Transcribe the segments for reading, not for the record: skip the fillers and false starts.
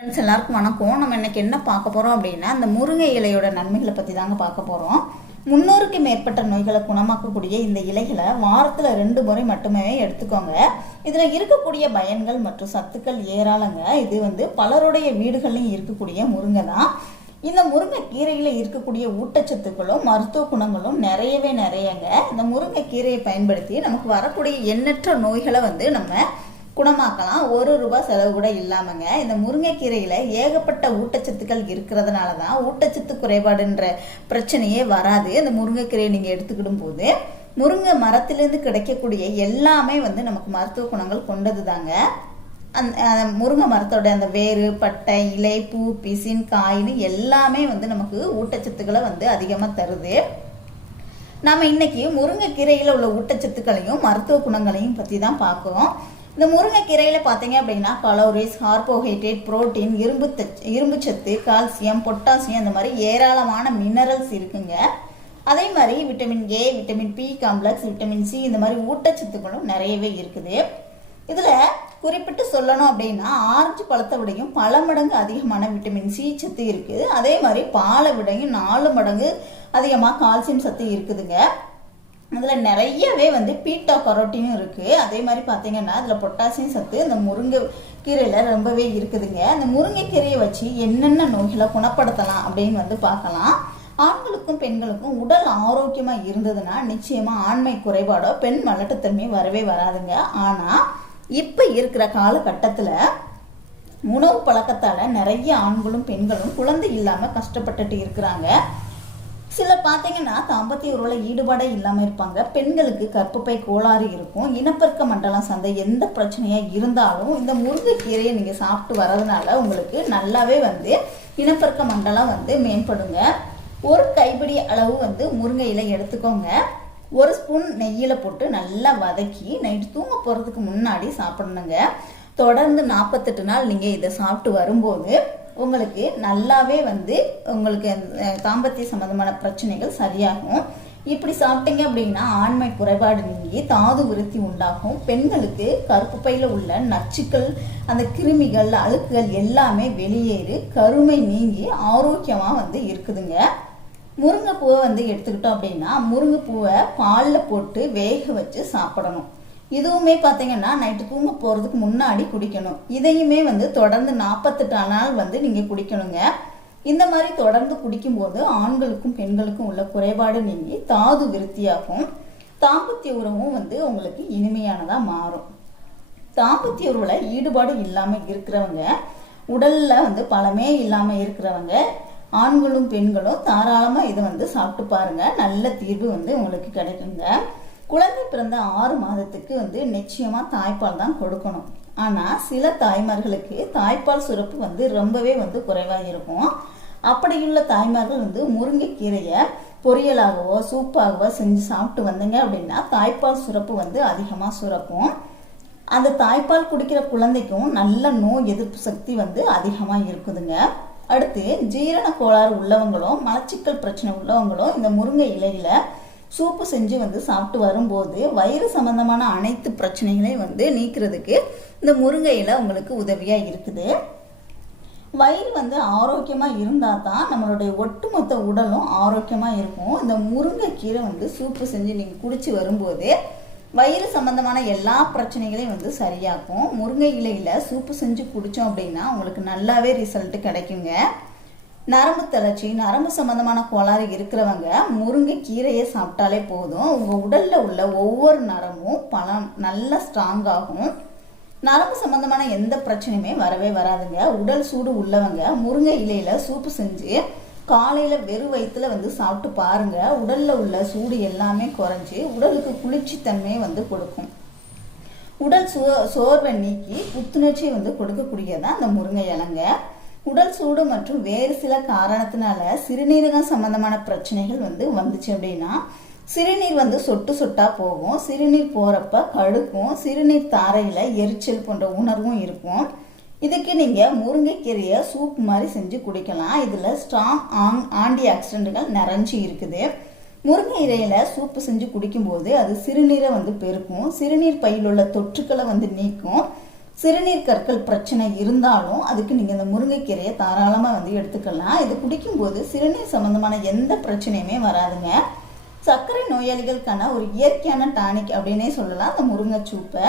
Friends எல்லாருக்கும் வணக்கம். நம்ம இன்னைக்கு என்ன பார்க்க போகிறோம் அப்படின்னா, அந்த முருங்கை இலையோட நன்மைகளை பற்றி தாங்க பார்க்க போகிறோம். 300க்கு மேற்பட்ட நோய்களை குணமாக்கக்கூடிய இந்த இலைகளை வாரத்தில் 2 முறை மட்டுமே எடுத்துக்கோங்க. இதில் இருக்கக்கூடிய பயன்கள் மற்றும் சத்துக்கள் ஏராளங்க. இது பலருடைய வீடுகள்லையும் இருக்கக்கூடிய முருங்கை தான். இந்த முருங்கை கீரையில் இருக்கக்கூடிய ஊட்டச்சத்துக்களும் மருத்துவ குணங்களும் நிறையங்க. இந்த முருங்கை கீரையை பயன்படுத்தி நமக்கு வரக்கூடிய எண்ணற்ற நோய்களை நம்ம குணமாக்கலாம். 1 ரூபாய் செலவு கூட இல்லாமங்க. இந்த முருங்கைக்கீரையில் ஏகப்பட்ட ஊட்டச்சத்துக்கள் இருக்கிறதுனால தான் ஊட்டச்சத்து குறைபாடுன்ற பிரச்சனையே வராது. இந்த முருங்கைக்கீரையை நீங்கள் எடுத்துக்கிடும் போது முருங்கை மரத்திலிருந்து கிடைக்கக்கூடிய எல்லாமே நமக்கு மருத்துவ குணங்கள் கொண்டது தாங்க. முருங்கை மரத்தோட அந்த வேறு, பட்டை, இலை, பூ, பிசின், காயின்னு எல்லாமே நமக்கு ஊட்டச்சத்துக்களை அதிகமாக தருது. நாம் இன்னைக்கு முருங்கைக்கீரையில் உள்ள ஊட்டச்சத்துக்களையும் மருத்துவ குணங்களையும் பற்றி தான் பார்க்குறோம். இந்த முருங்கைக்கீரையில் பார்த்தீங்க அப்படின்னா கலோரிஸ், கார்போஹைட்ரேட், புரோட்டீன், இரும்பு சத்து, கால்சியம், பொட்டாசியம் இந்த மாதிரி ஏராளமான மினரல்ஸ் இருக்குங்க. அதே மாதிரி vitamin A, vitamin B complex, vitamin C இந்த மாதிரி ஊட்டச்சத்துக்களும் நிறையவே இருக்குது. இதில் குறிப்பிட்டு சொல்லணும் அப்படின்னா ஆரஞ்சு பழத்தை விடையும் பல மடங்கு அதிகமான விட்டமின் சி சத்து இருக்குது. அதே மாதிரி பாலை விடையும் 4 மடங்கு அதிகமாக கால்சியம் சத்து இருக்குதுங்க. அதில் நிறையவே பீட்டா கரோட்டினும் இருக்குது. அதே மாதிரி பார்த்தீங்கன்னா அதில் பொட்டாசியம் சத்து இந்த முருங்கை கீரையில் ரொம்பவே இருக்குதுங்க. அந்த முருங்கைக்கீரையை வச்சு என்னென்ன நோய்களை குணப்படுத்தலாம் அப்படின்னு பார்க்கலாம். ஆண்களுக்கும் பெண்களுக்கும் உடல் ஆரோக்கியமாக இருந்ததுன்னா நிச்சயமாக ஆண்மை குறைபாடோ பெண் மலட்டுத்தன்மை வரவே வராதுங்க. ஆனால் இப்போ இருக்கிற காலகட்டத்தில் உணவு பழக்கத்தால் நிறைய ஆண்களும் பெண்களும் குழந்தை இல்லாமல் கஷ்டப்பட்டுட்டு இருக்கிறாங்க. சிலர் பார்த்தீங்கன்னா தாம்பத்திய உறவில் ஈடுபாடே இல்லாமல் இருப்பாங்க. பெண்களுக்கு கர்ப்பப்பை கோளாறு இருக்கும். இனப்பெருக்க மண்டலம் சந்தை எந்த பிரச்சனையாக இருந்தாலும் இந்த முருங்கைக்கீரையை நீங்கள் சாப்பிட்டு வர்றதுனால உங்களுக்கு நல்லாவே இனப்பெருக்க மண்டலம் மேம்படுங்க. 1 கைப்பிடி அளவு முருங்கை இலை எடுத்துக்கோங்க. 1 ஸ்பூன் நெய்யில் போட்டு நல்லா வதக்கி நைட்டு தூங்க போகிறதுக்கு முன்னாடி சாப்பிடணுங்க. தொடர்ந்து 48 நாள் நீங்கள் இதை சாப்பிட்டு வரும்போது உங்களுக்கு நல்லாவே உங்களுக்கு தாம்பத்திய சம்பந்தமான பிரச்சனைகள் சரியாகும். இப்படி சாப்பிட்டீங்க அப்படின்னா ஆண்மை குறைபாடு நீங்கி தாது விருத்தி உண்டாகும். பெண்களுக்கு கருப்பையில் உள்ள நச்சுக்கள், அந்த கிருமிகள், அழுக்குகள் எல்லாமே வெளியேறி கருமை நீங்கி ஆரோக்கியமாக இருக்குதுங்க. முருங்கைப்பூவை எடுத்துக்கிட்டோம் அப்படின்னா முருங்கைப்பூவை பாலில் போட்டு வேக வச்சு சாப்பிடணும். இதுவுமே பார்த்தீங்கன்னா நைட்டு தூங்க போகிறதுக்கு முன்னாடி குடிக்கணும். இதையுமே தொடர்ந்து 48 நாள் நீங்கள் குடிக்கணுங்க. இந்த மாதிரி தொடர்ந்து குடிக்கும்போது ஆண்களுக்கும் பெண்களுக்கும் உள்ள குறைபாடு நீங்கி தாது விருத்தியாகும். தாம்பத்திய உறவும் உங்களுக்கு இனிமையானதாக மாறும். தாம்பத்திய உறவில் ஈடுபாடு இல்லாமல் இருக்கிறவங்க, உடலில் பலமே இல்லாமல் இருக்கிறவங்க, ஆண்களும் பெண்களும் தாராளமாக இதை சாப்பிட்டு பாருங்கள். நல்ல தீர்வு உங்களுக்கு கிடைக்குங்க. குழந்தை பிறந்த 6 மாதத்துக்கு நிச்சயமாக தாய்ப்பால் தான் கொடுக்கணும். ஆனால் சில தாய்மார்களுக்கு தாய்ப்பால் சுரப்பு ரொம்பவே குறைவாக இருக்கும். அப்படியுள்ள தாய்மார்கள் முருங்கைக்கீரையை பொரியலாகவோ சூப்பாகவோ செஞ்சு சாப்பிட்டு வந்தீங்க அப்படின்னா தாய்ப்பால் சுரப்பு அதிகமாக சுரக்கும். அந்த தாய்ப்பால் குடிக்கிற குழந்தைக்கும் நல்ல நோய் எதிர்ப்பு சக்தி அதிகமாக இருக்குதுங்க. அடுத்து ஜீரண கோளாறு உள்ளவங்களும் மலச்சிக்கல் பிரச்சனை உள்ளவங்களும் இந்த முருங்கை இலையில சூப்பு செஞ்சு சாப்பிட்டு வரும்போது வயிறு சம்பந்தமான அனைத்து பிரச்சனைகளையும் நீக்கிறதுக்கு இந்த முருங்கை இலை உங்களுக்கு உதவியாக இருக்குது. வயிறு ஆரோக்கியமாக இருந்தால் தான் நம்மளுடைய ஒட்டுமொத்த உடலும் ஆரோக்கியமாக இருக்கும். இந்த முருங்கைக்கீரை சூப்பு செஞ்சு நீங்கள் குடிச்சு வரும்போது வயிறு சம்பந்தமான எல்லா பிரச்சனைகளையும் சரியாக்கும். முருங்கை இலையில் சூப்பு செஞ்சு குடித்தோம் அப்படின்னா உங்களுக்கு நல்லாவே ரிசல்ட் கிடைக்குங்க. நரம்பு தளர்ச்சி, நரம்பு சம்பந்தமான கோளாறு இருக்கிறவங்க முருங்கை கீரையை சாப்பிட்டாலே போதும். உங்கள் உடலில் உள்ள ஒவ்வொரு நரம்பும் நல்லா ஸ்ட்ராங் ஆகும். நரம்பு சம்பந்தமான எந்த பிரச்சனையுமே வரவே வராதுங்க. உடல் சூடு உள்ளவங்க முருங்கை இலையில் சூப்பு செஞ்சு காலையில் வெறும் வயிற்றுல சாப்பிட்டு பாருங்க. உடலில் உள்ள சூடு எல்லாமே குறைஞ்சி உடலுக்கு குளிர்ச்சி தன்மையை கொடுக்கும். உடல் சோர்வை நீக்கி புத்துணர்ச்சியை கொடுக்கக்கூடியதான் அந்த முருங்கை இலைங்க. உடல் சூடு மற்றும் வேறு சில காரணத்தினால சிறுநீரகம் சம்பந்தமான பிரச்சனைகள் வந்துச்சு அப்படின்னா சிறுநீர் சொட்டு சொட்டா போகும். சிறுநீர் போறப்ப கடுக்கும். சிறுநீர் தாரையில எரிச்சல் போன்ற உணர்வும் இருக்கும். இதுக்கு நீங்க முருங்கைக்கீரையை சூப் மாதிரி செஞ்சு குடிக்கலாம். இதுல ஸ்ட்ராங் ஆன்டி ஆக்சிடென்ட்கள் நிறைஞ்சி இருக்குது. முருங்கை இலையில சூப்பு செஞ்சு குடிக்கும்போது அது சிறுநீரை பெருக்கும். சிறுநீர் பையில் உள்ள தொற்றுக்களை நீக்கும். சிறுநீர் கற்கள் பிரச்சனை இருந்தாலும் அதுக்கு நீங்கள் இந்த முருங்கைக்கீரையை தாராளமாக வந்து எடுத்துக்கலாம். இது குடிக்கும்போது சிறுநீர் சம்பந்தமான எந்த பிரச்சனையுமே வராதுங்க. சர்க்கரை நோயாளிகளுக்கான ஒரு இயற்கையான டானிக் அப்படின்னே சொல்லலாம் அந்த முருங்கை சூப்பை.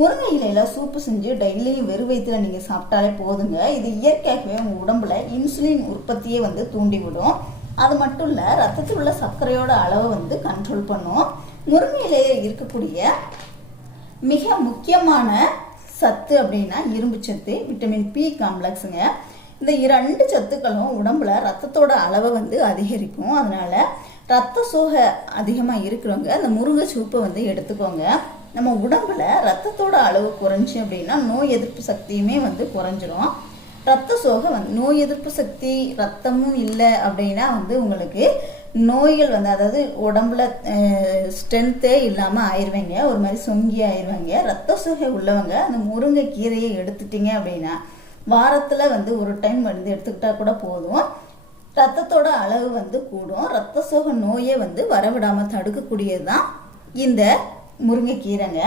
முருங்கை இலையில சூப்பு செஞ்சு டெய்லியும் வெறும் வயிற்றுல நீங்கள் சாப்பிட்டாலே போதுங்க. இது இயற்கையாகவே உங்கள் உடம்புல இன்சுலின் உற்பத்தியை வந்து தூண்டிவிடும். அது மட்டும் இல்லை, ரத்தத்தில் உள்ள சர்க்கரையோட அளவை வந்து கண்ட்ரோல் பண்ணும். முருங்கை இலையில் இருக்கக்கூடிய மிக முக்கியமான சத்து அப்படின்னா இரும்பு சத்து, விட்டமின் பி காம்ப்ளெக்ஸுங்க. இந்த 2 சத்துக்களும் உடம்புல ரத்தத்தோட அளவை வந்து அதிகரிக்கும். அதனால ரத்த சோகை அதிகமாக இருக்கிறவங்க அந்த முருங்கை சூப்பை வந்து எடுத்துக்கோங்க. நம்ம உடம்புல ரத்தத்தோட அளவு குறைஞ்சி அப்படின்னா நோய் எதிர்ப்பு சக்தியுமே வந்து குறைஞ்சிரும். ரத்த சோகை வந்து நோய் எதிர்ப்பு சக்தி ரத்தமும் இல்லை அப்படின்னா வந்து உங்களுக்கு நோய்கள் வந்து அதாவது உடம்புல ஸ்ட்ரென்த்தே இல்லாமல் ஆயிடுவீங்க, ஒரு மாதிரி சொங்கி ஆயிடுவாங்க. ரத்த சோகை உள்ளவங்க அந்த முருங்கை கீரையை எடுத்துட்டீங்க அப்படின்னா வாரத்தில் வந்து ஒரு டைம் வந்து எடுத்துக்கிட்டா கூட போதும். ரத்தத்தோட அளவு வந்து கூடும். ரத்த சோகை நோயை வந்து வரவிடாமல் தடுக்கக்கூடியது தான் இந்த முருங்கைக்கீரைங்க.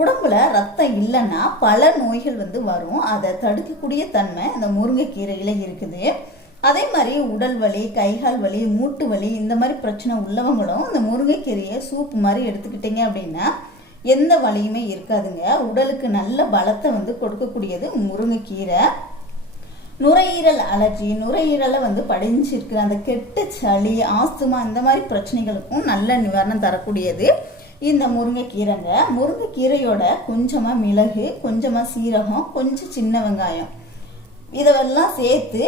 உடம்புல ரத்தம் இல்லைன்னா பல நோய்கள் வந்து வரும். அதை தடுக்கக்கூடிய தன்மை இந்த முருங்கைக்கீரையில இருக்குது. அதே மாதிரி உடல் வலி, கைகால் வலி, மூட்டு வலி இந்த மாதிரி பிரச்சனை உள்ளவங்களும் இந்த முருங்கைக்கீரையை சூப் மாதிரி எடுத்துக்கிட்டீங்க அப்படின்னா எந்த வலியுமே இருக்காதுங்க. உடலுக்கு நல்ல பலத்தை வந்து கொடுக்கக்கூடியது முருங்கைக்கீரை. நுரையீரல் அலர்ஜி, நுரையீரலை வந்து படிஞ்சிருக்கிற அந்த கெட்ட சளி, ஆஸ்துமா இந்த மாதிரி பிரச்சனைகளுக்கும் நல்ல நிவாரணம் தரக்கூடியது இந்த முருங்கைக்கீரைங்க. முருங்கைக்கீரையோட கொஞ்சமாக மிளகு, கொஞ்சமாக சீரகம், கொஞ்சம் சின்ன வெங்காயம் இதெல்லாம் சேர்த்து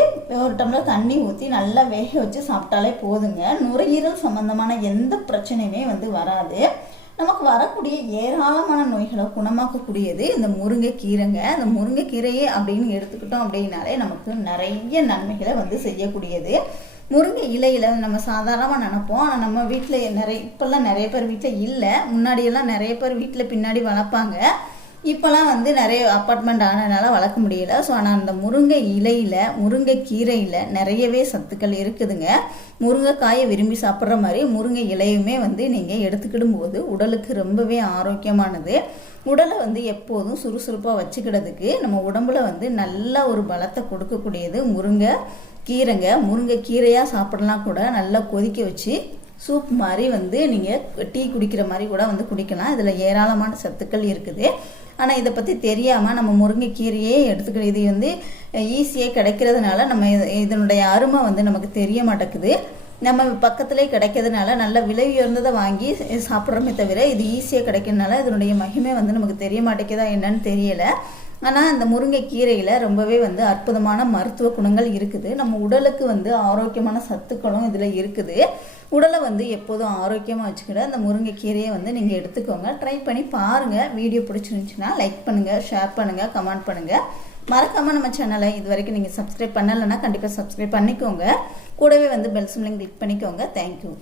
ஒரு டம்ளர் தண்ணி ஊற்றி நல்லா வேக வச்சு சாப்பிட்டாலே போதுங்க. நுரையீரல் சம்பந்தமான எந்த பிரச்சனையுமே வந்து வராது. நமக்கு வரக்கூடிய ஏராளமான நோய்களை குணமாக்கக்கூடியது இந்த முருங்கைக்கீரைங்க. இந்த முருங்கைக்கீரையே அப்படின்னு எடுத்துக்கிட்டோம் அப்படின்னாலே நமக்கு நிறைய நன்மைகளை வந்து செய்யக்கூடியது. முருங்கை இலையில நம்ம சாதாரணமாக நினைப்போம், ஆனால் நம்ம வீட்டில் இப்போல்லாம் நிறைய பேர் வீட்டில் இல்லை. முன்னாடியெல்லாம் நிறைய பேர் வீட்டில் பின்னாடி வளர்ப்பாங்க. இப்போல்லாம் வந்து நிறைய அப்பார்ட்மெண்ட் ஆனதுனால வளர்க்க முடியல. ஸோ ஆனால் அந்த முருங்கை இலையில், முருங்கை கீரையில் நிறையவே சத்துக்கள் இருக்குதுங்க. முருங்கைக்காயை விரும்பி சாப்பிட்ற மாதிரி முருங்கை இலையுமே வந்து நீங்கள் எடுத்துக்கிடும் போது உடலுக்கு ரொம்பவே ஆரோக்கியமானது. உடலை வந்து எப்போதும் சுறுசுறுப்பாக வச்சுக்கிறதுக்கு நம்ம உடம்புல வந்து நல்ல ஒரு பலத்தை கொடுக்கக்கூடியது முருங்கை கீரைங்க. முருங்கை கீரையாக சாப்பிடலாம், கூட நல்லா கொதிக்க வச்சு சூப் மாதிரி வந்து நீங்கள் டீ குடிக்கிற மாதிரி கூட வந்து குடிக்கலாம். இதில் ஏராளமான சத்துக்கள் இருக்குது. ஆனால் இதை பற்றி தெரியாமல் நம்ம முருங்கைக்கீரையே எடுத்துக்கிற இது வந்து ஈஸியாக கிடைக்கிறதுனால நம்ம இதனுடைய அருமை வந்து நமக்கு தெரிய மாட்டேங்குது. நம்ம பக்கத்துலேயே கிடைக்கிறதுனால நல்ல விலை உயர்ந்ததை வாங்கி சாப்பிட்றோமே தவிர இது ஈஸியாக கிடைக்கிறதுனால இதனுடைய மகிமை வந்து நமக்கு தெரிய மாட்டேங்குதா என்னன்னு தெரியலை. ஆனால் அந்த முருங்கைக்கீரையில் ரொம்பவே வந்து அற்புதமான மருத்துவ குணங்கள் இருக்குது. நம்ம உடலுக்கு வந்து ஆரோக்கியமான சத்துக்களும் இதில் இருக்குது. உடலை வந்து எப்போதும் ஆரோக்கியமாக வச்சுக்கிட அந்த முருங்கைக்கீரையை வந்து நீங்கள் எடுத்துக்கோங்க. ட்ரை பண்ணி பாருங்கள். வீடியோ பிடிச்சிருந்துச்சுன்னா லைக் பண்ணுங்கள், ஷேர் பண்ணுங்கள், கமெண்ட் பண்ணுங்கள். மறக்காமல் நம்ம சேனலை இது வரைக்கும் நீங்கள் சப்ஸ்கிரைப் பண்ணலைன்னா கண்டிப்பாக சப்ஸ்கிரைப் பண்ணிக்கோங்க. கூடவே வந்து பெல் சிம்லையும் கிளிக் பண்ணிக்கோங்க. தேங்க்யூ.